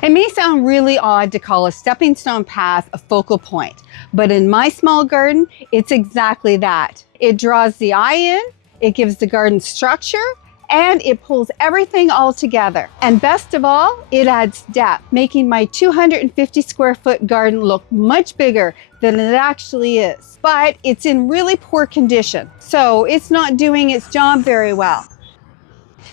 It may sound really odd to call a stepping stone path a focal point, but in my small garden, it's exactly that. It draws the eye in, it gives the garden structure, and it pulls everything all together. And best of all, it adds depth, making my 250 square foot garden look much bigger than it actually is. But it's in really poor condition, so it's not doing its job very well.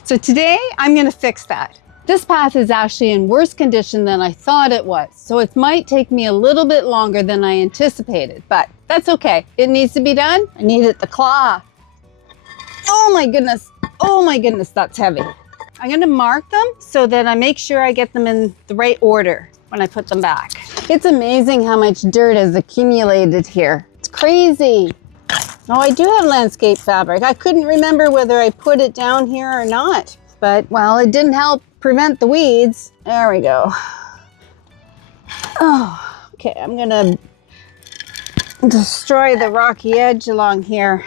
So today, I'm gonna fix that. This path is actually in worse condition than I thought it was, so it might take me a little bit longer than I anticipated, but that's okay. It needs to be done. I need it to claw. Oh my goodness, that's heavy. I'm gonna mark them so that I make sure I get them in the right order when I put them back. It's amazing how much dirt has accumulated here. It's crazy. Oh, I do have landscape fabric. I couldn't remember whether I put it down here or not, but well, it didn't help prevent the weeds. There we go. Oh, okay, I'm gonna destroy the rocky edge along here.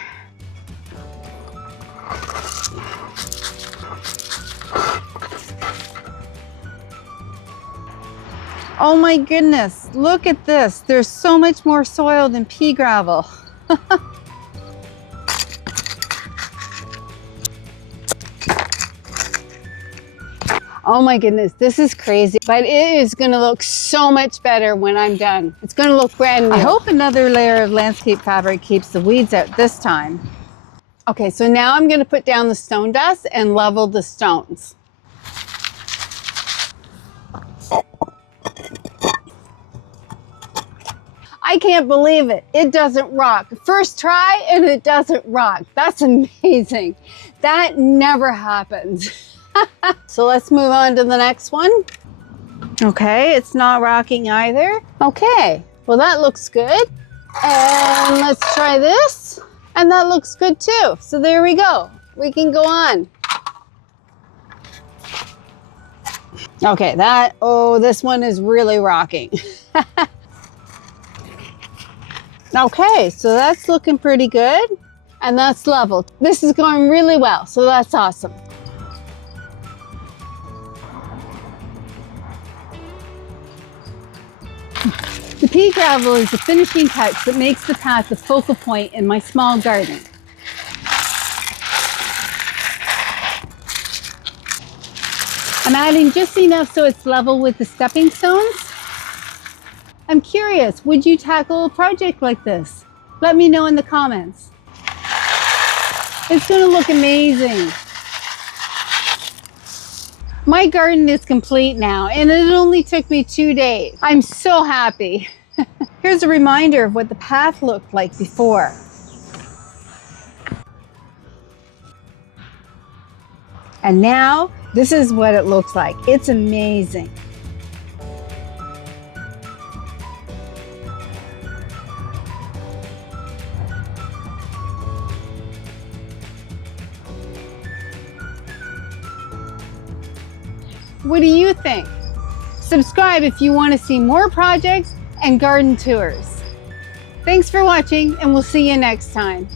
Oh my goodness, look at this. There's so much more soil than pea gravel. Oh my goodness, this is crazy, but it is gonna look so much better when I'm done. It's gonna look brand new. I hope another layer of landscape fabric keeps the weeds out this time. Okay, so now I'm gonna put down the stone dust and level the stones. I can't believe it. It doesn't rock. First try and it doesn't rock. That's amazing. That never happens. So let's move on to the next one. Okay, it's not rocking either. Okay, well that looks good. And let's try this. And that looks good too. So there we go. We can go on. Okay, this one is really rocking. Okay, so that's looking pretty good. And that's leveled. This is going really well, so that's awesome. The pea gravel is the finishing touch that makes the path the focal point in my small garden. I'm adding just enough so it's level with the stepping stones. I'm curious, would you tackle a project like this? Let me know in the comments. It's gonna look amazing. My garden is complete now, and it only took me 2 days. I'm so happy. Here's a reminder of what the path looked like before. And now, this is what it looks like. It's amazing. What do you think? Subscribe if you want to see more projects and garden tours. Thanks for watching, and we'll see you next time.